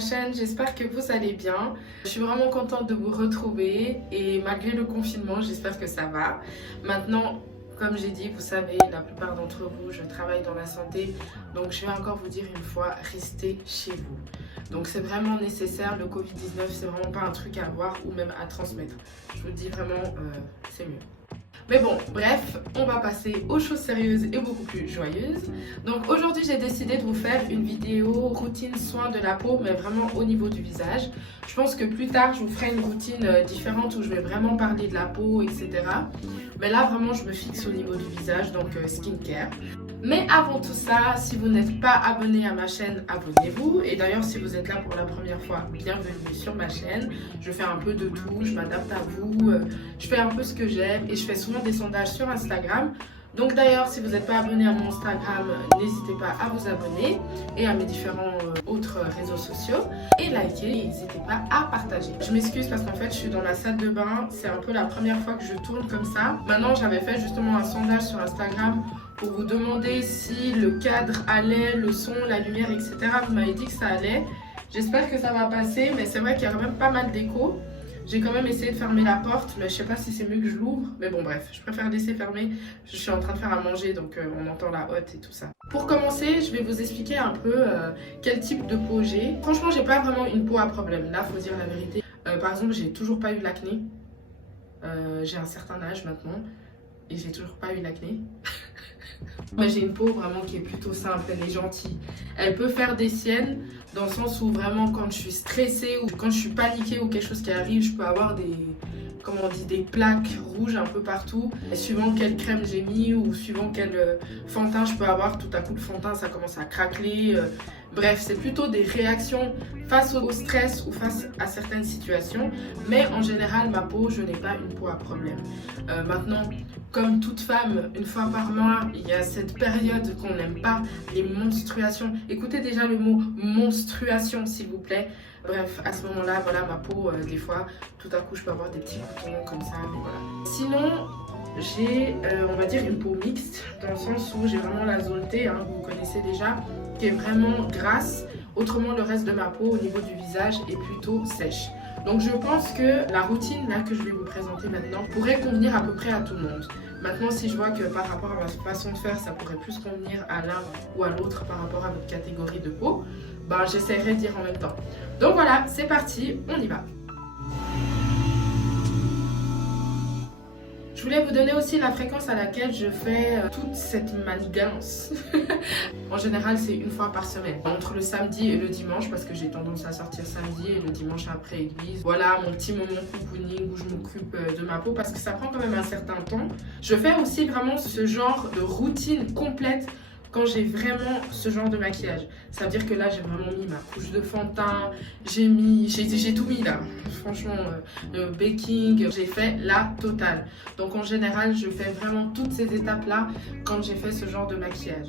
chaîne, j'espère que vous allez bien. Je suis vraiment contente de vous retrouver et malgré le confinement, j'espère que ça va. Maintenant, comme j'ai dit, vous savez, la plupart d'entre vous, je travaille dans la santé, donc je vais encore vous dire une fois, restez chez vous. Donc c'est vraiment nécessaire, le Covid-19, c'est vraiment pas un truc à avoir ou même à transmettre. Je vous le dis vraiment, c'est mieux. Mais bon, bref, on va passer aux choses sérieuses et beaucoup plus joyeuses. Donc aujourd'hui, j'ai décidé de vous faire une vidéo routine soin de la peau, mais vraiment au niveau du visage. Je pense que plus tard, je vous ferai une routine différente où je vais vraiment parler de la peau, etc. Mais là, vraiment, je me fixe au niveau du visage, donc skincare. Mais avant tout ça, si vous n'êtes pas abonné à ma chaîne, abonnez-vous. Et d'ailleurs, si vous êtes là pour la première fois, bienvenue sur ma chaîne. Je fais un peu de tout, je m'adapte à vous, je fais un peu ce que j'aime et je fais souvent des sondages sur Instagram. Donc d'ailleurs, si vous n'êtes pas abonné à mon Instagram, n'hésitez pas à vous abonner et à mes différents autres réseaux sociaux. Et liker, et n'hésitez pas à partager. Je m'excuse parce qu'en fait, je suis dans la salle de bain. C'est un peu la première fois que je tourne comme ça. Maintenant, j'avais fait justement un sondage sur Instagram pour vous demander si le cadre allait, le son, la lumière, etc. Vous m'avez dit que ça allait. J'espère que ça va passer, mais c'est vrai qu'il y a quand même pas mal d'écho. J'ai quand même essayé de fermer la porte, mais je sais pas si c'est mieux que je l'ouvre. Mais bon, bref, je préfère laisser fermer. Je suis en train de faire à manger, donc on entend la hotte et tout ça. Pour commencer, je vais vous expliquer un peu quel type de peau j'ai. Franchement, j'ai pas vraiment une peau à problème. Là, faut dire la vérité. Par exemple, j'ai toujours pas eu l'acné. J'ai un certain âge maintenant et j'ai toujours pas eu l'acné. Moi, j'ai une peau vraiment qui est plutôt simple, elle est gentille. Elle peut faire des siennes dans le sens où vraiment quand je suis stressée ou quand je suis paniquée ou quelque chose qui arrive, je peux avoir des, comment on dit, des plaques rouges un peu partout. Et suivant quelle crème j'ai mis ou suivant quel fond de teint je peux avoir, tout à coup le fond de teint ça commence à craqueler. Bref, c'est plutôt des réactions face au stress ou face à certaines situations. Mais en général, ma peau, je n'ai pas une peau à problème. Maintenant, comme toute femme, une fois par mois, il y a cette période qu'on n'aime pas, les menstruations. Écoutez déjà le mot menstruation, s'il vous plaît. Bref, à ce moment-là, voilà, ma peau, des fois, tout à coup, je peux avoir des petits boutons comme ça, mais voilà. Sinon, j'ai, on va dire, une peau mixte, dans le sens où j'ai vraiment la zone T, hein, vous connaissez déjà, qui est vraiment grasse. Autrement, le reste de ma peau, au niveau du visage, est plutôt sèche. Donc je pense que la routine là que je vais vous présenter maintenant pourrait convenir à peu près à tout le monde. Maintenant, si je vois que par rapport à ma façon de faire, ça pourrait plus convenir à l'un ou à l'autre par rapport à votre catégorie de peau, ben j'essaierai de dire en même temps. Donc voilà, c'est parti, on y va. Je voulais vous donner aussi la fréquence à laquelle je fais toute cette manigance. En général, c'est une fois par semaine. Entre le samedi et le dimanche, parce que j'ai tendance à sortir samedi et le dimanche après église. Voilà mon petit moment cocooning où je m'occupe de ma peau parce que ça prend quand même un certain temps. Je fais aussi vraiment ce genre de routine complète quand j'ai vraiment ce genre de maquillage. Ça veut dire que là, j'ai vraiment mis ma couche de fond de teint, j'ai tout mis là. Franchement, le baking, j'ai fait la totale. Donc en général, je fais vraiment toutes ces étapes-là quand j'ai fait ce genre de maquillage.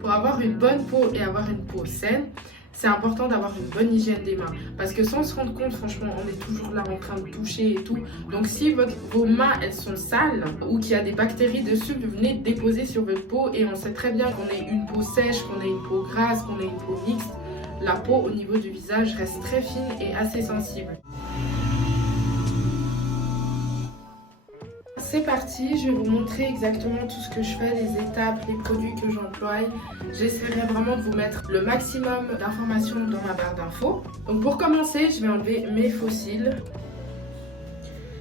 Pour avoir une bonne peau et avoir une peau saine, c'est important d'avoir une bonne hygiène des mains. Parce que sans se rendre compte, franchement, on est toujours là en train de toucher et tout. Donc si vos mains, elles sont sales ou qu'il y a des bactéries dessus, vous venez déposer sur votre peau. Et on sait très bien qu'on ait une peau sèche, qu'on ait une peau grasse, qu'on ait une peau mixte. La peau au niveau du visage reste très fine et assez sensible. C'est parti, je vais vous montrer exactement tout ce que je fais, les étapes, les produits que j'emploie. J'essaierai vraiment de vous mettre le maximum d'informations dans ma barre d'infos. Donc pour commencer, je vais enlever mes faux cils.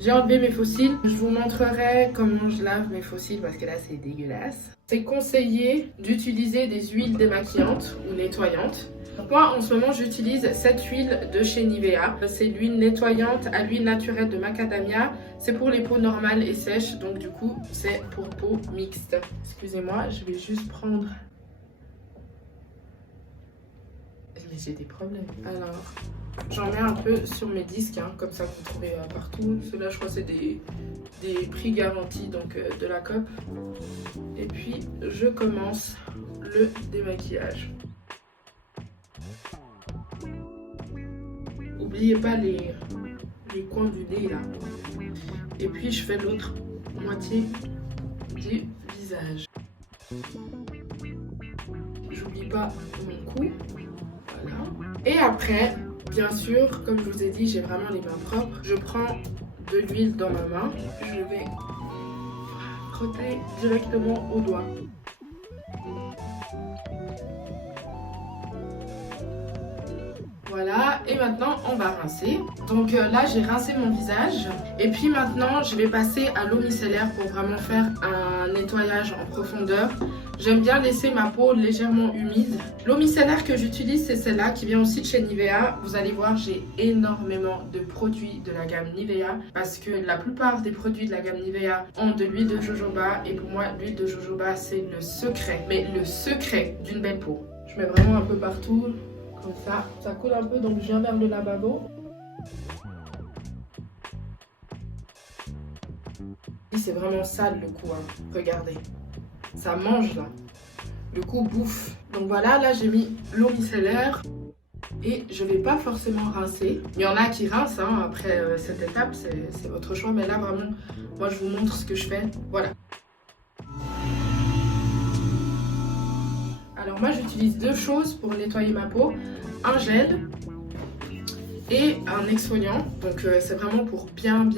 J'ai enlevé mes faux cils. Je vous montrerai comment je lave mes faux cils parce que là c'est dégueulasse. C'est conseillé d'utiliser des huiles démaquillantes ou nettoyantes. Moi en ce moment j'utilise cette huile de chez Nivea. C'est l'huile nettoyante à l'huile naturelle de macadamia. C'est pour les peaux normales et sèches, donc du coup c'est pour peau mixte. Excusez-moi, je vais juste prendre... Mais j'ai des problèmes. Alors, j'en mets un peu sur mes disques, hein, comme ça vous trouvez partout. Ceux-là je crois c'est des prix garantis, donc de la COP. Et puis je commence le démaquillage. N'oubliez pas les coins du nez là. Et puis je fais l'autre moitié du visage. j'oublie pas mon cou. Voilà. Et après, bien sûr, comme je vous ai dit, j'ai vraiment les mains propres. Je prends de l'huile dans ma main. Je vais frotter directement au doigt. Voilà, et maintenant on va rincer. Donc là j'ai rincé mon visage. Et puis maintenant je vais passer à l'eau micellaire pour vraiment faire un nettoyage en profondeur. J'aime bien laisser ma peau légèrement humide. L'eau micellaire que j'utilise, c'est celle-là qui vient aussi de chez Nivea. Vous allez voir, j'ai énormément de produits de la gamme Nivea parce que la plupart des produits de la gamme Nivea ont de l'huile de jojoba. Et pour moi, l'huile de jojoba, c'est le secret, mais le secret d'une belle peau. Je mets vraiment un peu partout. Comme ça coule un peu, donc je viens vers le lavabo. C'est vraiment sale le cou, hein. Regardez, ça mange là, le cou bouffe. Donc voilà, là j'ai mis l'eau micellaire et je vais pas forcément rincer. Il y en a qui rincent hein, après cette étape, c'est votre choix, mais là vraiment, moi je vous montre ce que je fais. Voilà. Alors moi j'utilise deux choses pour nettoyer ma peau, un gel et un exfoliant. Donc c'est vraiment pour bien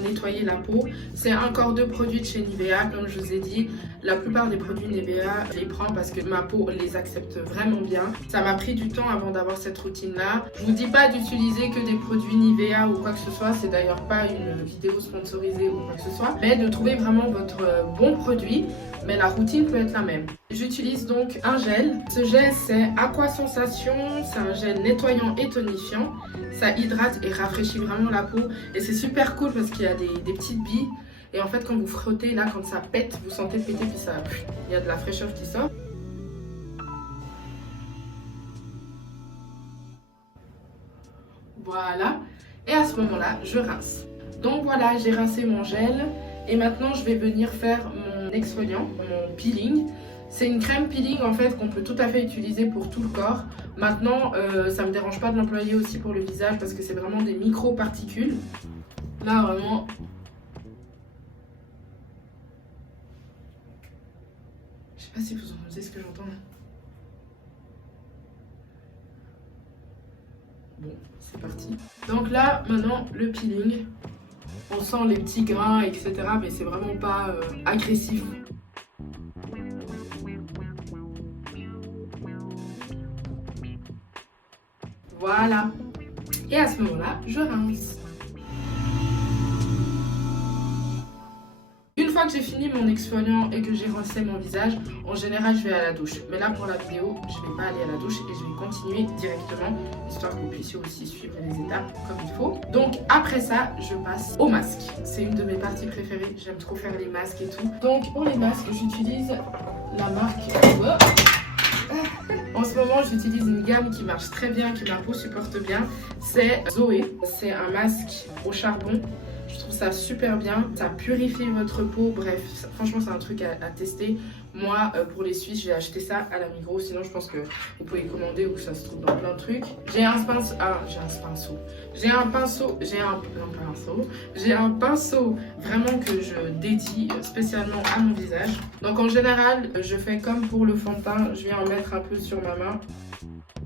nettoyer la peau. C'est encore deux produits de chez Nivea, comme je vous ai dit. La plupart des produits Nivea, je les prends parce que ma peau les accepte vraiment bien. Ça m'a pris du temps avant d'avoir cette routine là. Je vous dis pas d'utiliser que des produits Nivea ou quoi que ce soit. C'est d'ailleurs pas une vidéo sponsorisée ou quoi que ce soit. Mais de trouver vraiment votre bon produit. Mais la routine peut être la même. J'utilise donc un gel. Ce gel c'est Aqua Sensation. C'est un gel nettoyant et tonifiant. Ça hydrate et rafraîchit vraiment la peau. Et c'est super cool parce qu'il y a des petites billes. Et en fait quand vous frottez là, quand ça pète, vous sentez péter puis ça, il y a de la fraîcheur qui sort. Voilà. Et à ce moment-là, je rince. Donc voilà, j'ai rincé mon gel. Et maintenant je vais venir faire mon exfoliant, mon peeling. C'est une crème peeling en fait qu'on peut tout à fait utiliser pour tout le corps. Maintenant, ça me dérange pas de l'employer aussi pour le visage parce que c'est vraiment des micro-particules. Là vraiment... Je sais pas si vous entendez ce que j'entends là. Bon, c'est parti. Donc là, maintenant, le peeling. On sent les petits grains, etc. Mais c'est vraiment pas agressif. Voilà. Et à ce moment-là, je rince. Une fois que j'ai fini mon exfoliant et que j'ai rincé mon visage, en général je vais à la douche. Mais là pour la vidéo, je ne vais pas aller à la douche et je vais continuer directement, histoire que vous puissiez aussi suivre les étapes comme il faut. Donc après ça, je passe au masque. C'est une de mes parties préférées, j'aime trop faire les masques et tout. Donc pour les masques, j'utilise la marque... En ce moment, j'utilise une gamme qui marche très bien, qui ma peau supporte bien. C'est Zoé. C'est un masque au charbon. Je trouve ça super bien. Ça purifie votre peau. Bref, franchement, c'est un truc à tester. Moi, pour les Suisses, j'ai acheté ça à la Migros. Sinon, je pense que vous pouvez commander ou que ça se trouve dans plein de trucs. J'ai un pinceau. J'ai un pinceau vraiment que je dédie spécialement à mon visage. Donc en général, je fais comme pour le fond de teint. Je viens en mettre un peu sur ma main.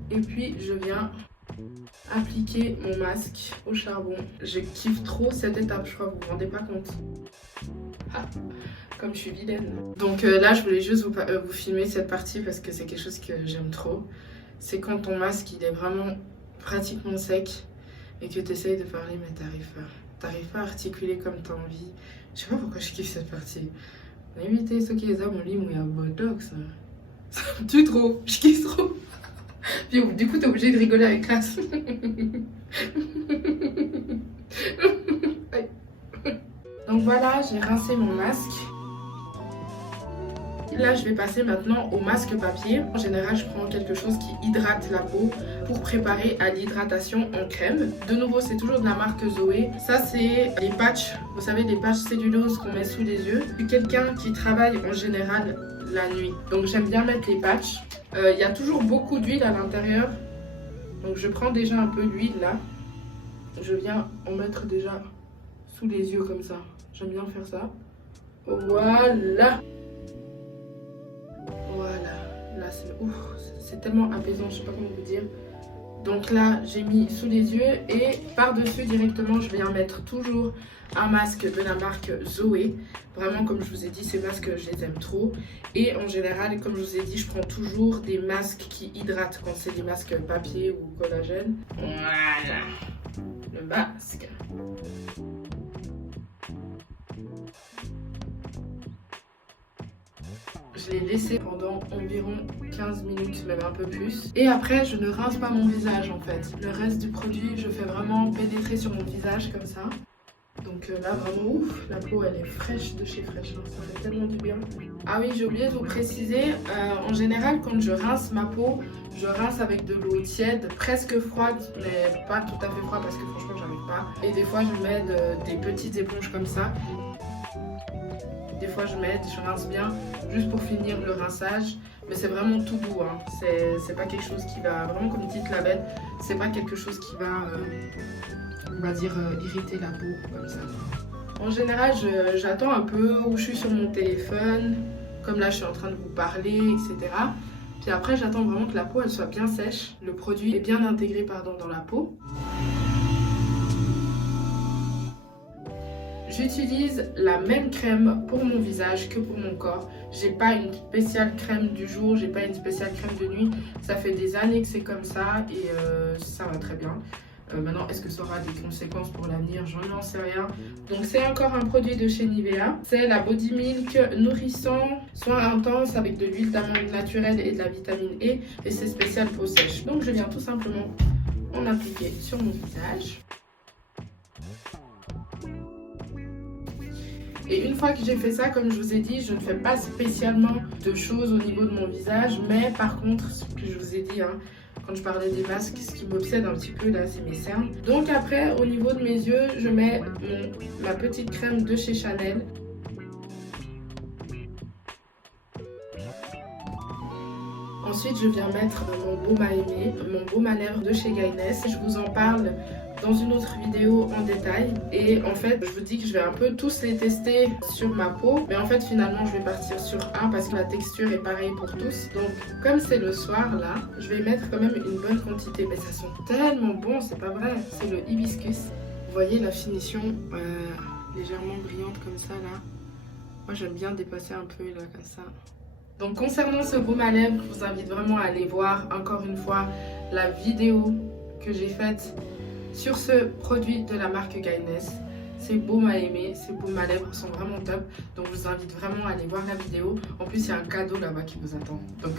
Et puis, je viens appliquer mon masque au charbon. Je kiffe trop cette étape, je crois que vous vous rendez pas compte. Ah, comme je suis vilaine. Donc là, je voulais juste vous filmer cette partie parce que c'est quelque chose que j'aime trop. C'est quand ton masque, il est vraiment pratiquement sec et que tu essayes de parler mais t'arrives pas à articuler comme tu as envie. Je sais pas pourquoi je kiffe cette partie. On a évité ce qui est hommes en ligne où il y a Botox. Ça me tue trop, je kiffe trop. Puis du coup, t'es obligé de rigoler avec classe. Donc voilà, j'ai rincé mon masque. Là, je vais passer maintenant au masque papier. En général, je prends quelque chose qui hydrate la peau pour préparer à l'hydratation en crème. De nouveau, c'est toujours de la marque Zoé. Ça, c'est les patchs. Vous savez, les patchs cellulose qu'on met sous les yeux. Je suis quelqu'un qui travaille en général la nuit. Donc, j'aime bien mettre les patchs. Il y a toujours beaucoup d'huile à l'intérieur. Donc, je prends déjà un peu d'huile là. Je viens en mettre déjà sous les yeux comme ça. J'aime bien faire ça. Voilà. Voilà, là là, c'est tellement apaisant, je sais pas comment vous dire. Donc là, j'ai mis sous les yeux et par-dessus directement, je viens mettre toujours un masque de la marque Zoé. Vraiment, comme je vous ai dit, ces masques, je les aime trop. Et en général, comme je vous ai dit, je prends toujours des masques qui hydratent quand c'est des masques papier ou collagène. Voilà, le masque. Je l'ai laissé pendant environ 15 minutes, même un peu plus. Et après, je ne rince pas mon visage en fait. Le reste du produit, je fais vraiment pénétrer sur mon visage comme ça. Donc là, vraiment ouf, la peau elle est fraîche de chez fraîche, hein. Ça fait tellement du bien. Ah oui, j'ai oublié de vous préciser, en général, quand je rince ma peau, je rince avec de l'eau tiède, presque froide, mais pas tout à fait froide parce que franchement, j'arrive pas. Et des fois, je mets des petites éponges comme ça. Des fois je m'aide, je rince bien juste pour finir le rinçage, mais c'est vraiment tout doux, hein. C'est pas quelque chose qui va, vraiment comme une petite lavette, c'est pas quelque chose qui va, on va dire, irriter la peau comme ça. En général, j'attends un peu où je suis sur mon téléphone, comme là je suis en train de vous parler, etc. Puis après j'attends vraiment que la peau elle soit bien sèche, le produit est bien intégré dans la peau. J'utilise la même crème pour mon visage que pour mon corps. J'ai pas une spéciale crème du jour, j'ai pas une spéciale crème de nuit. Ça fait des années que c'est comme ça et ça va très bien. Maintenant, est-ce que ça aura des conséquences pour l'avenir? J'en sais rien. Donc c'est encore un produit de chez Nivea. C'est la Body Milk nourrissant, soin intense avec de l'huile d'amande naturelle et de la vitamine E. Et c'est spécial peau sèche. Donc je viens tout simplement en appliquer sur mon visage. Et une fois que j'ai fait ça, comme je vous ai dit, je ne fais pas spécialement de choses au niveau de mon visage. Mais par contre, ce que je vous ai dit, hein, quand je parlais des masques, ce qui m'obsède un petit peu là, c'est mes cernes. Donc après, au niveau de mes yeux, je mets ma petite crème de chez Chanel. Ensuite, je viens mettre mon baume à aimer, mon baume à lèvres de chez Gaines. Je vous en parle dans une autre vidéo en détail. Et en fait, je vous dis que je vais un peu tous les tester sur ma peau. Mais en fait, finalement, je vais partir sur un parce que la texture est pareille pour tous. Donc, comme c'est le soir, là, je vais mettre quand même une bonne quantité. Mais ça sent tellement bon, c'est pas vrai. C'est le hibiscus. Vous voyez la finition légèrement brillante comme ça, là. Moi, j'aime bien dépasser un peu, là, comme ça. Donc concernant ce baume à lèvres, je vous invite vraiment à aller voir encore une fois la vidéo que j'ai faite sur ce produit de la marque Gaines. Ces baumes à aimer, ces baumes à lèvres sont vraiment top. Donc je vous invite vraiment à aller voir la vidéo. En plus il y a un cadeau là-bas qui vous attend. Donc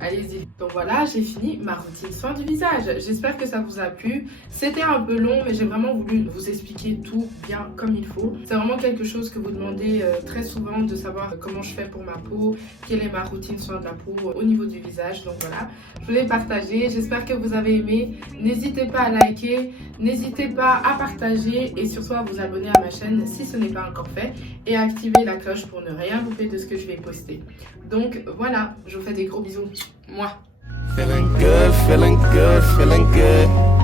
allez-y. Donc voilà, j'ai fini ma routine soin du visage. J'espère que ça vous a plu. C'était un peu long, mais j'ai vraiment voulu vous expliquer tout bien comme il faut. C'est vraiment quelque chose que vous demandez très souvent, de savoir comment je fais pour ma peau, quelle est ma routine soin de la peau au niveau du visage. Donc voilà, je voulais partager. J'espère que vous avez aimé. N'hésitez pas à liker, n'hésitez pas à partager et surtout à vous abonner à ma chaîne si ce n'est pas encore fait et à activer la cloche pour ne rien louper de ce que je vais poster. Donc voilà, je vous fais des gros bisous. Moi. Feeling good, feeling good, feeling good.